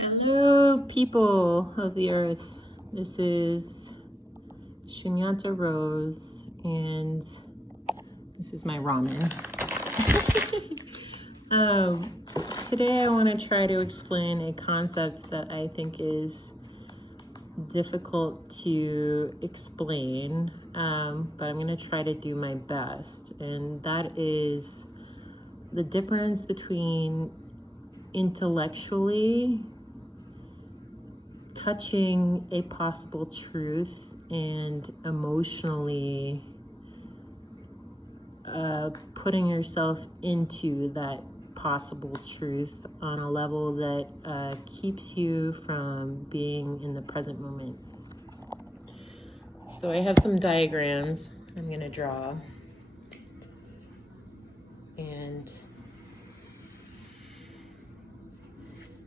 Hello, people of the earth. This is Shunyata Rose, and this is my ramen. Today, I want to try to explain a concept that I think is difficult to explain, but I'm going to try to do my best, and that is the difference between intellectually touching a possible truth and emotionally putting yourself into that possible truth on a level that keeps you from being in the present moment. So I have some diagrams I'm going to draw. And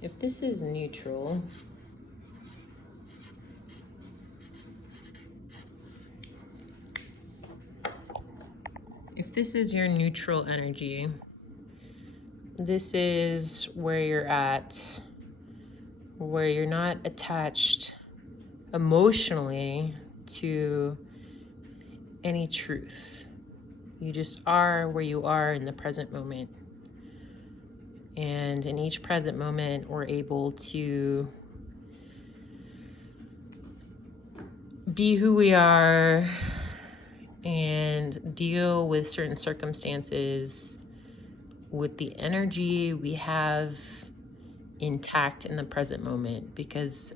if this is neutral, if this is your neutral energy, this is where you're at, where you're not attached emotionally to any truth. You just are where you are in the present moment. And in each present moment, we're able to be who we are and deal with certain circumstances with the energy we have intact in the present moment, because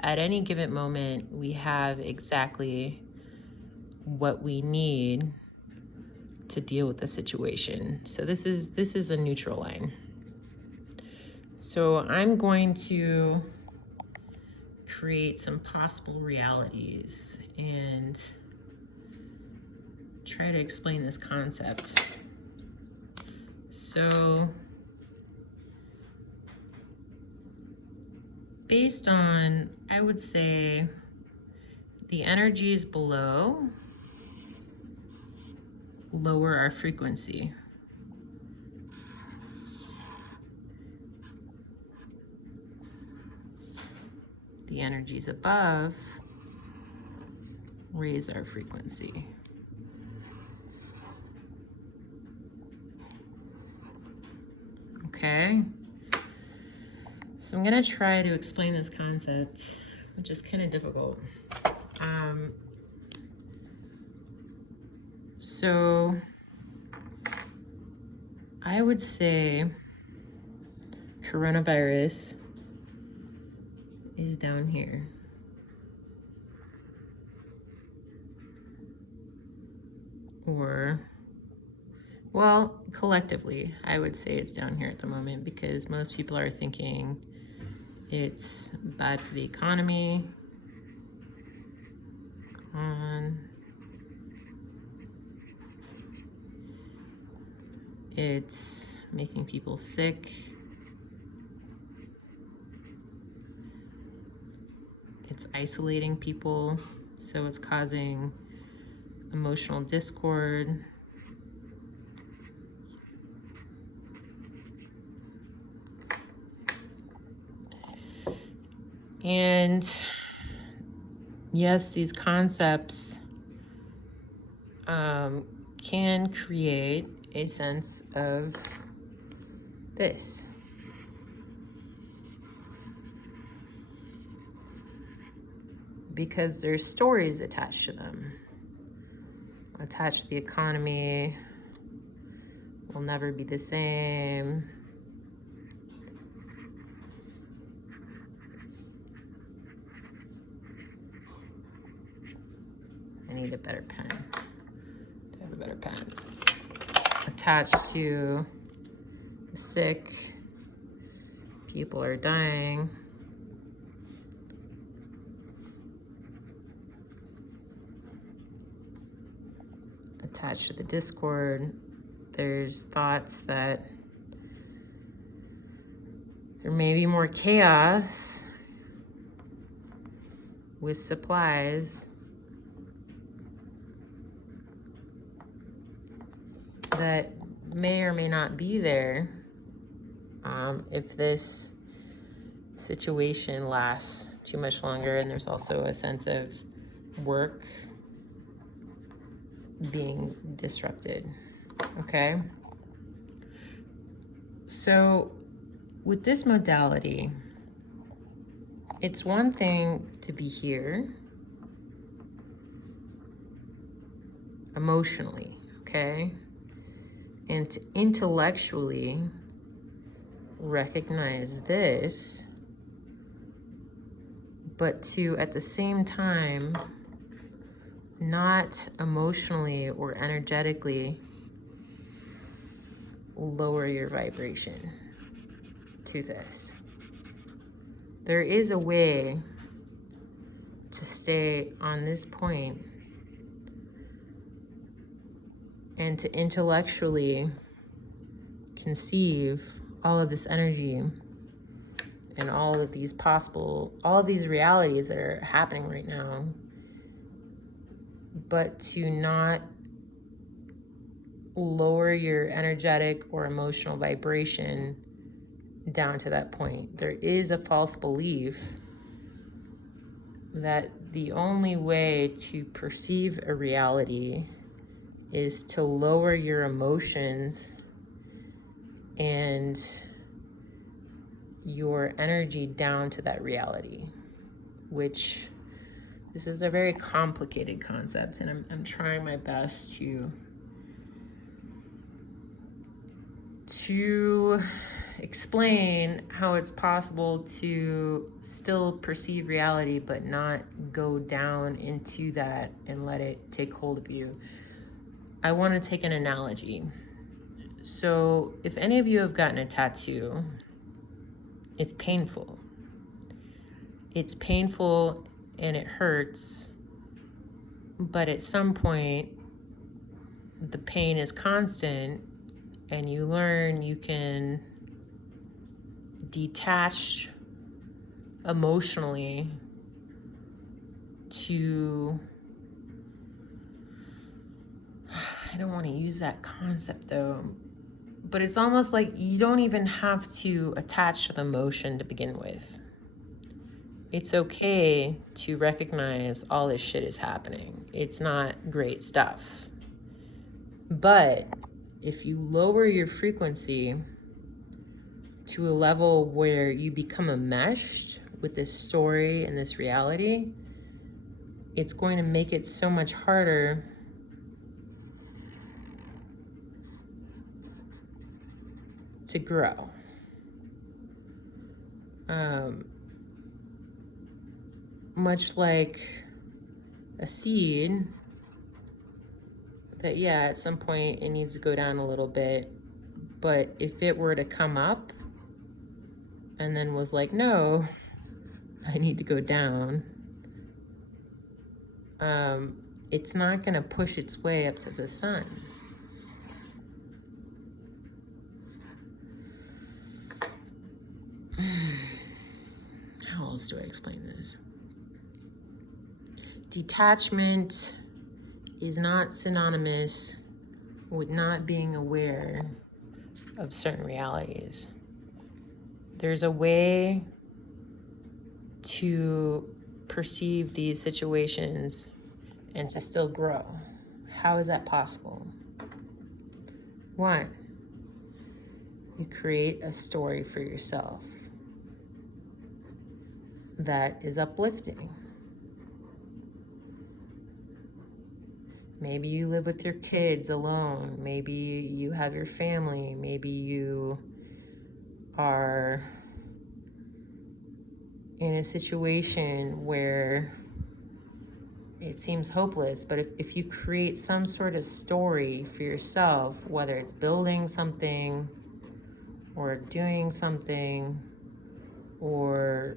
at any given moment we have exactly what we need to deal with the situation. So this is a neutral line. So I'm going to create some possible realities and try to explain this concept. So based on, I would say, the energies below lower our frequency. The energies above raise our frequency. Okay? So I'm going to try to explain this concept, which is kind of difficult. So I would say coronavirus is down here. Or, well, collectively, I would say it's down here at the moment, because most people are thinking it's bad for the economy. It's making people sick. It's isolating people, so it's causing emotional discord. And yes, these concepts can create a sense of this. Because there's stories attached to them. Attached to the economy, will never be the same. I need a better pen. Do I have a better pen? Attached to the sick, people are dying. Attached to the discord, there's thoughts that there may be more chaos with supplies that may or may not be there if this situation lasts too much longer, and there's also a sense of work being disrupted. Okay? So with this modality, it's one thing to be here emotionally, okay? And to intellectually recognize this, but to at the same time not emotionally or energetically lower your vibration to this. There is a way to stay on this point and to intellectually conceive all of this energy and all of these realities that are happening right now, but to not lower your energetic or emotional vibration down to that point. There is a false belief that the only way to perceive a reality is to lower your emotions and your energy down to that reality, which this is a very complicated concept, and I'm trying my best to explain how it's possible to still perceive reality but not go down into that and let it take hold of you. I want to take an analogy. So if any of you have gotten a tattoo, it's painful. It's painful and it hurts, but at some point the pain is constant and you learn you can detach emotionally to, I don't want to use that concept though, but it's almost like you don't even have to attach to the emotion to begin with. It's okay to recognize all this shit is happening. It's not great stuff. But if you lower your frequency to a level where you become enmeshed with this story and this reality, it's going to make it so much harder to grow. Much like a seed that, yeah, at some point it needs to go down a little bit, but if it were to come up and then was like, no, I need to go down, it's not going to push its way up to the sun. How else do I explain this? Detachment is not synonymous with not being aware of certain realities. There's a way to perceive these situations and to still grow. How is that possible? One, you create a story for yourself that is uplifting. Maybe you live with your kids alone. Maybe you have your family. Maybe you are in a situation where it seems hopeless. But if you create some sort of story for yourself, whether it's building something or doing something or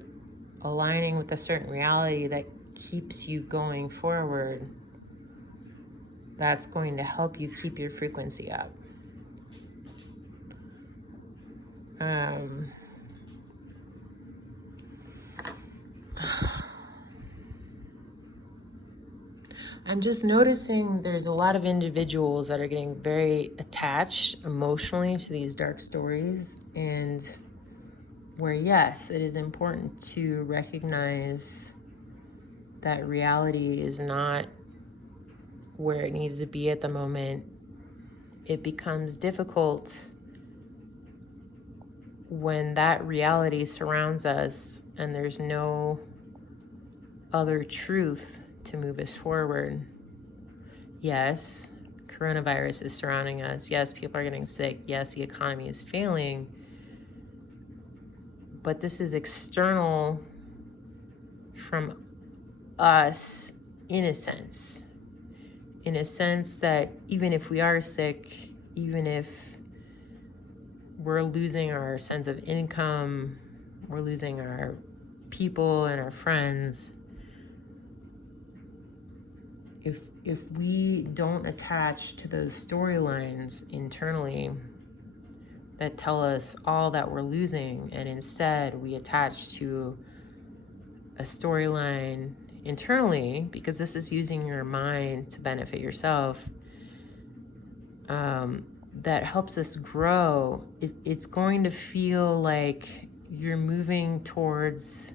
aligning with a certain reality that keeps you going forward, that's going to help you keep your frequency up. I'm just noticing there's a lot of individuals that are getting very attached emotionally to these dark stories, and where yes, it is important to recognize that reality is not where it needs to be at the moment. It becomes difficult when that reality surrounds us and there's no other truth to move us forward. Yes, coronavirus is surrounding us. Yes, people are getting sick. Yes, the economy is failing. But this is external from us in a sense that even if we are sick, even if we're losing our sense of income, we're losing our people and our friends, if we don't attach to those storylines internally that tell us all that we're losing, and instead we attach to a storyline internally, because this is using your mind to benefit yourself, that helps us grow, it's going to feel like you're moving towards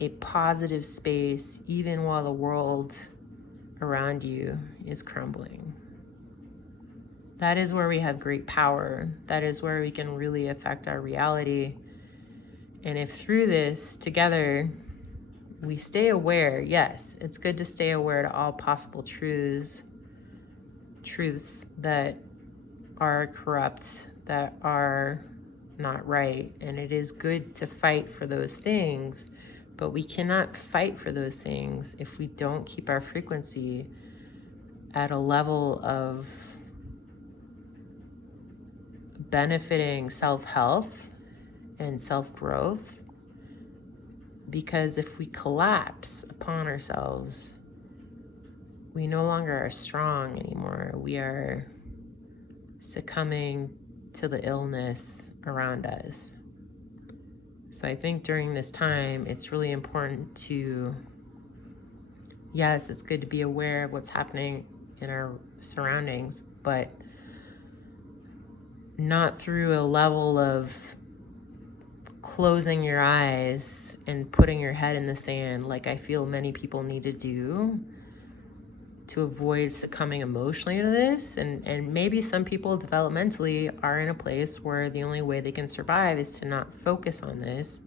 a positive space even while the world around you is crumbling. That is where we have great power. That is where we can really affect our reality. And if through this together we stay aware, yes, it's good to stay aware to all possible truths that are corrupt, that are not right. And it is good to fight for those things, but we cannot fight for those things if we don't keep our frequency at a level of benefiting self-health and self-growth. Because if we collapse upon ourselves, we no longer are strong anymore. We are succumbing to the illness around us. So I think during this time, it's really important to, yes, it's good to be aware of what's happening in our surroundings, but not through a level of closing your eyes and putting your head in the sand, like I feel many people need to do to avoid succumbing emotionally to this. And maybe some people developmentally are in a place where the only way they can survive is to not focus on this.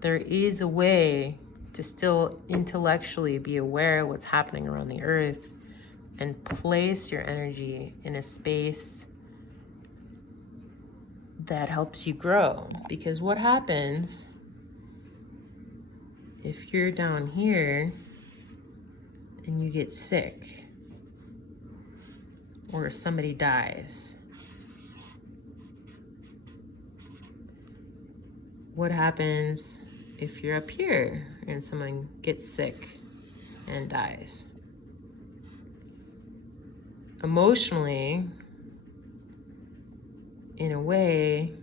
There is a way to still intellectually be aware of what's happening around the earth and place your energy in a space that helps you grow. Because what happens if you're down here and you get sick, or somebody dies? What happens if you're up here and someone gets sick and dies? Emotionally, in a way,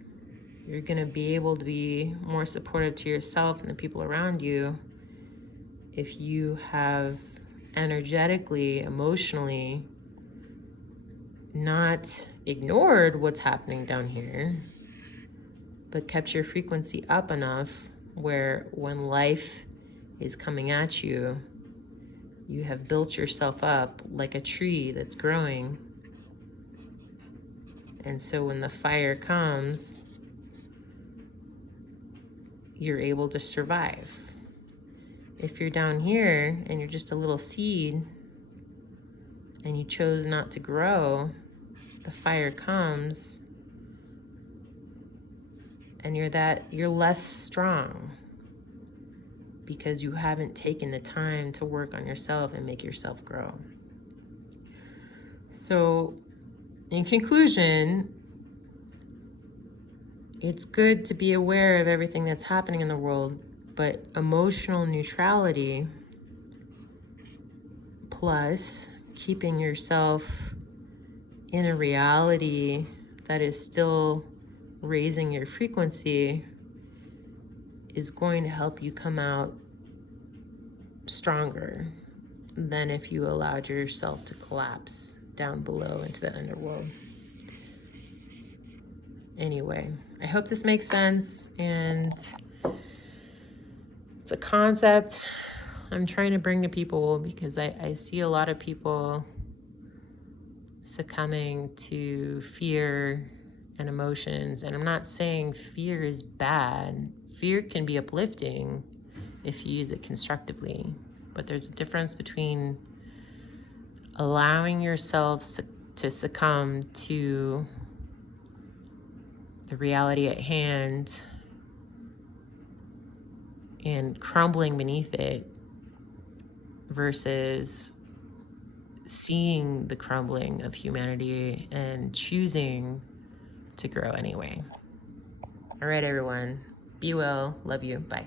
you're going to be able to be more supportive to yourself and the people around you if you have energetically, emotionally, not ignored what's happening down here, but kept your frequency up enough where when life is coming at you, you have built yourself up like a tree that's growing. And so when the fire comes, you're able to survive. If you're down here and you're just a little seed and you chose not to grow, the fire comes and you're less strong because you haven't taken the time to work on yourself and make yourself grow. So in conclusion, it's good to be aware of everything that's happening in the world, but emotional neutrality plus keeping yourself in a reality that is still raising your frequency is going to help you come out stronger than if you allowed yourself to collapse down below into the underworld. Anyway, I hope this makes sense, and it's a concept I'm trying to bring to people because I see a lot of people succumbing to fear and emotions. And I'm not saying fear is bad. Fear can be uplifting if you use it constructively. But there's a difference between allowing yourself to succumb to the reality at hand and crumbling beneath it versus seeing the crumbling of humanity and choosing to grow anyway. All right, everyone. Be well. Love you. Bye.